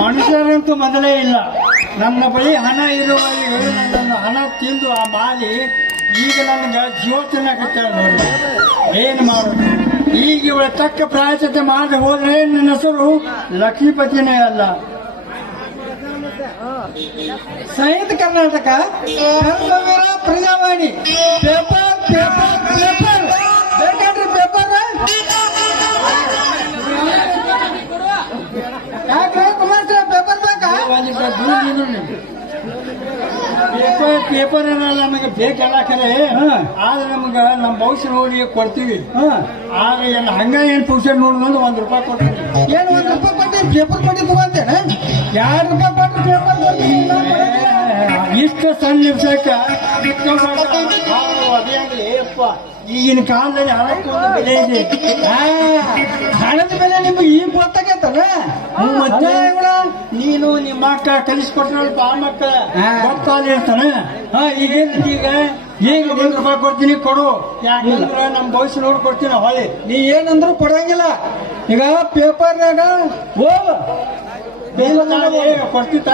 ಮನುಷ್ಯರಂತೂ ಮೊದಲೇ ಇಲ್ಲ. ನನ್ನ ಬಳಿ ಹಣ ಇರುವ ಹಣ ತಿಂದು ಆ ಬಾಲಿ ಈಗ ನನಗೆ ಜೀವತನ ತಿನ್ನಕತ್ತಾಳ ನೋಡಿ ಏನು ಮಾಡೋದು? ಈಗ ಇವಳ ತಕ್ಕ ಪ್ರಾಯಚತೆ ಮಾಡಿ ಹೋದ್ರೆ ನನ್ನ ಹೆಸರು ಲಕ್ಷ್ಮೀಪತಿನೇ ಅಲ್ಲ. ಸಂಯುಕ್ತ ಕರ್ನಾಟಕ ಪ್ರಜಾವಾಣಿ, ಪೇಪರ್ ಬೇಕಾ ಪೇಪರ್ ಪೇಪರ್ ಏನಲ್ಲ ನಮಗೆ ಬೇಕಲ್ಲ ಖರೆ ಆದ್ರೆ ನಮ್ಗೆ ನಮ್ಮ ಭವಿಷ್ಯ ನೋಡಿ ಕೊಡ್ತೀವಿ ಆದ್ರೆ ಏನು ಹಂಗ ಏನು ಪುರುಷ ನೋಡಿದ್ರೆ ಒಂದು ರೂಪಾಯಿ ಕೊಟ್ಟಿರಿ ಏನು ಒಂದು ರೂಪಾಯಿ ಕೊಟ್ಟಿ ಪೇಪರ್ ಕೊಟ್ಟಿದ್ದು ತಗೊಂತೇನೆ ಎರಡು ರೂಪಾಯಿ ಕೊಟ್ಟು ಪೇಪರ್ ಇಷ್ಟು ಸಣ್ಣ ನಿಮಿಷಕ್ಕ ಈಗಿನ ಕಾಲದಲ್ಲಿ ಹಣಕ್ಕೆ ಒಂದು ಬೆಲೆ ಇದೆ. ಆ, ಹಣದ ಬೆಲೆ ನಿಮ್ಗೆ ಈಗ ಗೊತ್ತಾಗತ್ತಲ್ಲ ಮತ್ತೆ ನೀನು ನಿಮ್ಮ ಅಕ್ಕ ಕಲಿಸ್ಕೊಟ್ರಲ್ಪ ಆ ಮಕ್ಕಳ ಗೊತ್ತಾಗಲಿ ಇರ್ತಾನೆ ಹಾ ಈಗ ಈಗ? ಈಗ ಒಂದ್ ರೂಪಾಯಿ ಕೊಡ್ತೀನಿ ಕೊಡು. ಯಾಕಂದ್ರೆ ನಮ್ಮ ಭವಿಷ್ಯ ನೋಡಿ ಕೊಡ್ತೀನಿ ಹೊಳೆ. ನೀ ಏನಂದ್ರು ಕೊಡಂಗಿಲ್ಲ ಈಗ ಪೇಪರ್ನಾಗ ಹೋಗ ಕೊಡ್ತಿತ್ತ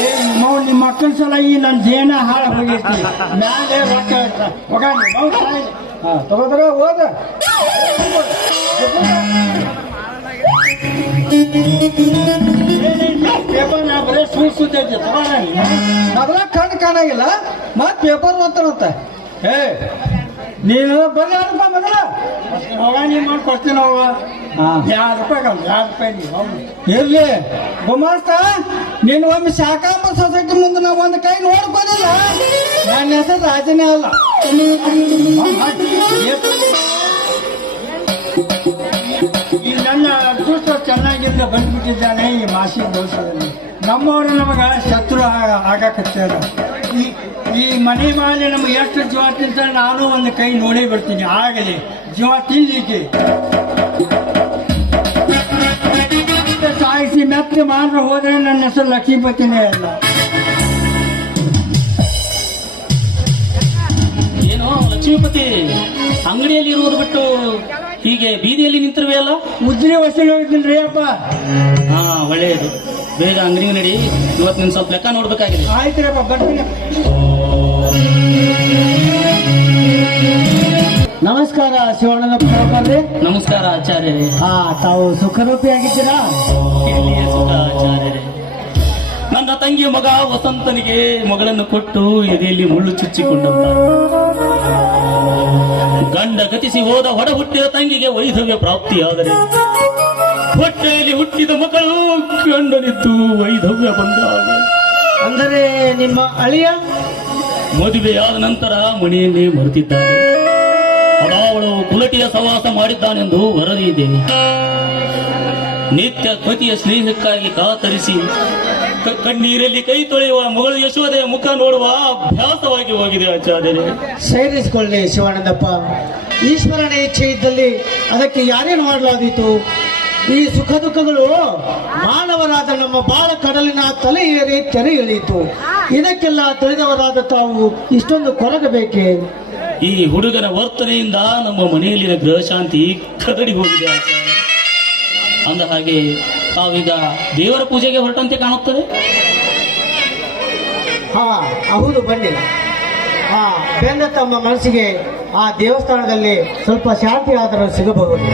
ನಿಮ್ಮ ಮಕ್ಕಳ ಸಲ ಈ ನನ್ನ ಜೇನ ಹಾಳು ಹೋಗೈತಿ. ಮ್ಯಾಲೆ ರೊಕ್ಕ ಹೋಗ. ತಗೋದ್ರ ಹೋದ ಪೇಪರ್ ನಾ ಬರೇ ಸುಳ್ಳು ಸುದ್ದಿ ತಗೋಣ ಮೊದಲ ಕಣ್ಣು ಕಾಣಾಗಿಲ್ಲ. ಮತ್ ಪೇಪರ್ ಓದ್ತಾರಂತ ಏ ನೀನು ಬರ್ಲಿ ಅಂತ ಮೊದಲ. ಹೋಗ ನೀನ್ ಮಾಡಿ ಕೊಡ್ತೀನಿ ಹೋಗ ಯಾರು ರೂಪಾಯಿ ಯಾರು ರೂಪಾಯಿ ನೀವು ಇರ್ಲಿ. ಗುಮಾಸ್ತ ನೀನು ಒಮ್ಮೆ ಶಾಖಾಂಬ ಸೊಸೈಟಿ ಮುಂದೆ ನಾವು ಒಂದು ಕೈ ನೋಡ್ಕೋದಿಲ್ಲ ನನ್ನ ಹೆಸರು ರಾಜನೇ ಅಲ್ಲ. ಈ ನನ್ನ ಅದೃಷ್ಟ ಚೆನ್ನಾಗಿಂದ ಬಂದ್ಬಿಟ್ಟಿದ್ದಾನೆ ಈ ಮಾಸಿ ದೋಷದಲ್ಲಿ ನಮ್ಮವರು ನಮಗ ಶತ್ರು ಆಗಾಕತ್ತಾರ ಈ ಈ ಮನೆ ಮೇಲೆ ನಮ್ಗೆ ಎಷ್ಟು ಜೀವ ತಿಂತಾರೆ ನಾನು ಒಂದು ಕೈ ನೋಡೇ ಬರ್ತೀನಿ ಆಗಲಿ. ಜೀವ ತಿನ್ಲಿಕ್ಕೆ. ಮೆತ್ತ ಮಾತ್ರ ಹೋದ್ರೆ ನನ್ನ ಹೆಸರು ಲಕ್ಷ್ಮೀಪತಿನೇ ಅಲ್ಲ ಏನೋ ಲಕ್ಷ್ಮೀಪತಿ ಅಂಗಡಿಯಲ್ಲಿ ಇರುವುದು ಬಿಟ್ಟು ಹೀಗೆ ಬೀದಿಯಲ್ಲಿ ನಿಂತಿರುವೆ ಅಲ್ಲ? ಮುದ್ರೆ ವಸೂಲಿ ಹೋಗ್ತೀನಿ ಅಪ್ಪ. ಹಾ ಒಳ್ಳೆಯದು. ಬೇಗ ಅಂಗಡಿಗೆ ನಡಿ. ಇವತ್ತು ನಿನ್ ಸ್ವಲ್ಪ ಲೆಕ್ಕ ನೋಡ್ಬೇಕಾಗಿದೆ. ಅಪ್ಪ ಬರ್ತೀನಿ. ನಮಸ್ಕಾರ ಶಿವಣ್ಣನ ಪ್ರಭಾಕರ್ರೆ. ನಮಸ್ಕಾರ ಆಚಾರ್ಯ ಹಾ ತಾವು ಸುಖರೂಪಿ ಆಗಿದ್ದೀರಾ ನನ್ನ ತಂಗಿ ಮಗ ವಸಂತನಿಗೆ ಮಗಳನ್ನು ಕೊಟ್ಟು ಎದೆಯಲ್ಲಿ ಮುಳ್ಳು ಚುಚ್ಚಿಕೊಂಡ ಗಂಡ ಗತಿಸಿ ಹೋದ ಹೊಡ ಹುಟ್ಟಿದ ತಂಗಿಗೆ ವೈಧವ್ಯ ಪ್ರಾಪ್ತಿಯಾದರೆ ಹೊಟ್ಟೆಯಲ್ಲಿ ಹುಟ್ಟಿದ ಮಗಳು ಗಂಡನಿದ್ದು ವೈಧವ್ಯ ಬಂದಾಗ ಅಂದರೆ ನಿಮ್ಮ ಅಳಿಯ ಮದುವೆಯಾದ ನಂತರ ಮನೆಯನ್ನೇ ಮರೆತಿದ್ದಾನೆ. ಅವಳು ಕುಲಟಿಯ ಸವಾಸ ಮಾಡಿದ್ದಾನೆಂದು ವರದಿ ಇದೆ. ನಿತ್ಯ ಪತಿಯ ಸ್ನೇಹಕ್ಕಾಗಿ ಕಾತರಿಸಿ ಕಣ್ಣೀರಲ್ಲಿ ಕೈ ತೊಳೆಯುವ ಮಗಳು ಯಶೋದೆಯ ಮುಖ ನೋಡುವ ಅಭ್ಯಾಸವಾಗಿ ಹೋಗಿದೆ ಆಚಾರ್ಯರೇ. ಸೇರಿಸಿಕೊಳ್ಳಿ ಶಿವಾನಂದಪ್ಪ. ಈಶ್ವರನ ಇಚ್ಛೆ ಇದ್ದಲ್ಲಿ ಅದಕ್ಕೆ ಯಾರೇನು ಮಾಡಲಾದೀತು ಈ ಸುಖ ದುಃಖಗಳು ಮಾನವರಾದ ನಮ್ಮ ಬಾಳ ಕಡಲಿನ ತಲೆ ಏರಿ ತೆರೆ ಇಳಿಯಿತು. ಇದಕ್ಕೆಲ್ಲ ತಿಳಿದವರಾದ ತಾವು ಇಷ್ಟೊಂದು ಕೊರಗಬೇಕೆ? ಈ ಹುಡುಗನ ವರ್ತನೆಯಿಂದ ನಮ್ಮ ಮನೆಯಲ್ಲಿನ ಗೃಹಶಾಂತಿ ಕದಡಿ ಹೋಗಿದೆ ಅಂದ ಹಾಗೆ ತಾವೀಗ ದೇವರ ಪೂಜೆಗೆ ಹೊರಟಂತೆ ಕಾಣುತ್ತದೆ? ಹಾ, ಹೌದು ಬನ್ನಿ. ಹಾ ಬೆಂದ ತಮ್ಮ ಮನಸ್ಸಿಗೆ ಆ ದೇವಸ್ಥಾನದಲ್ಲಿ ಸ್ವಲ್ಪ ಶಾಂತಿ ಆದರೂ ಸಿಗಬಹುದು.